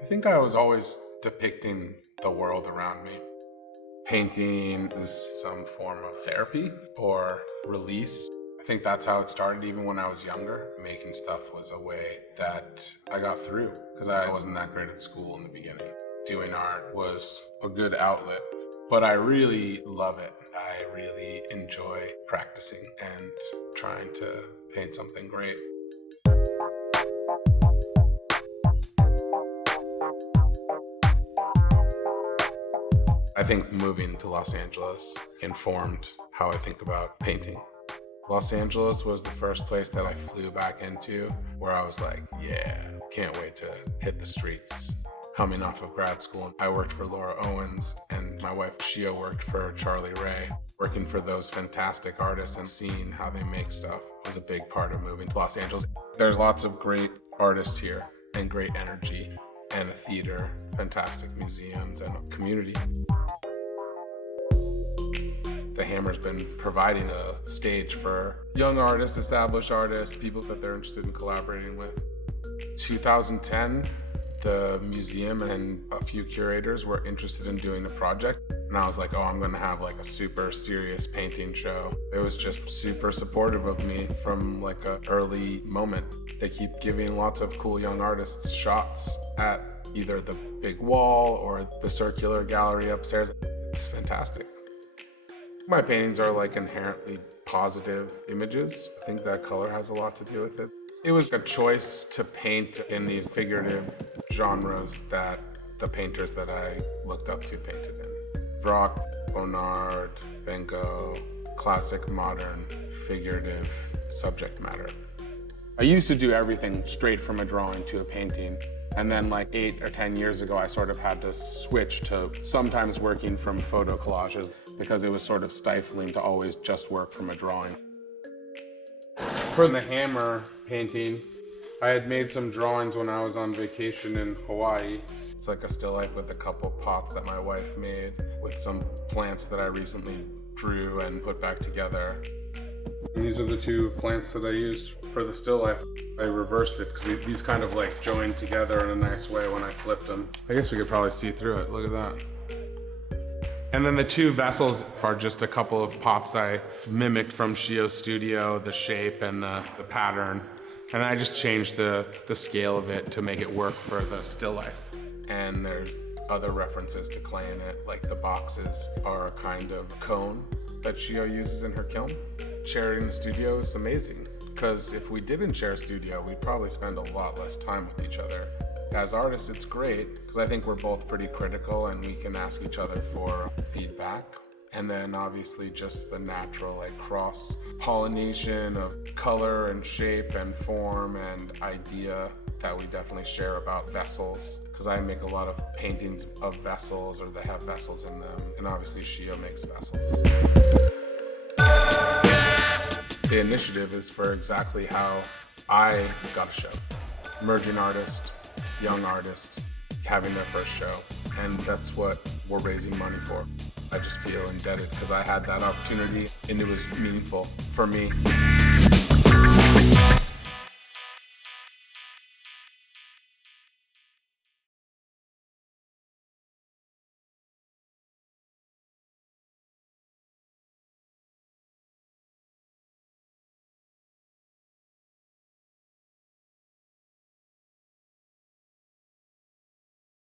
I think I was always depicting the world around me. Painting is some form of therapy or release. I think that's how it started even when I was younger. Making stuff was a way that I got through because I wasn't that great at school in the beginning. Doing art was a good outlet, but I really love it. I really enjoy practicing and trying to paint something great. I think moving to Los Angeles informed how I think about painting. Los Angeles was the first place that I flew back into where I was like, yeah, can't wait to hit the streets. Coming off of grad school, I worked for Laura Owens and my wife Shio worked for Charlie Ray. Working for those fantastic artists and seeing how they make stuff was a big part of moving to Los Angeles. There's lots of great artists here and great energy and a theater, fantastic museums and a community. The Hammer's been providing a stage for young artists, established artists, people that they're interested in collaborating with. 2010, the museum and a few curators were interested in doing a project. And I was like, oh, I'm gonna have like a super serious painting show. It was just super supportive of me from like an early moment. They keep giving lots of cool young artists shots at either the big wall or the circular gallery upstairs. It's fantastic. My paintings are like inherently positive images. I think that color has a lot to do with it. It was a choice to paint in these figurative genres that the painters that I looked up to painted in. Braque, Bonnard, Van Gogh, classic, modern, figurative subject matter. I used to do everything straight from a drawing to a painting. And then like 8 or 10 years ago, I sort of had to switch to sometimes working from photo collages because it was sort of stifling to always just work from a drawing. For the Hammer painting, I had made some drawings when I was on vacation in Hawaii. It's like a still life with a couple pots that my wife made with some plants that I recently drew and put back together. And these are the two plants that I used for the still life. I reversed it because these kind of like joined together in a nice way when I flipped them. I guess we could probably see through it. Look at that. And then the two vessels are just a couple of pots I mimicked from Shio's studio, the shape and the pattern. And I just changed the scale of it to make it work for the still life. And there's other references to clay in it, like the boxes are a kind of cone that Shio uses in her kiln. Sharing the studio is amazing, because if we didn't share a studio, we'd probably spend a lot less time with each other. As artists, it's great, because I think we're both pretty critical and we can ask each other for feedback. And then obviously just the natural like cross-pollination of color and shape and form and idea that we definitely share about vessels. Because I make a lot of paintings of vessels or that have vessels in them. And obviously Shio makes vessels. The initiative is for exactly how I got a show. Emerging artist, young artist, having their first show. And that's what we're raising money for. I just feel indebted because I had that opportunity and it was meaningful for me.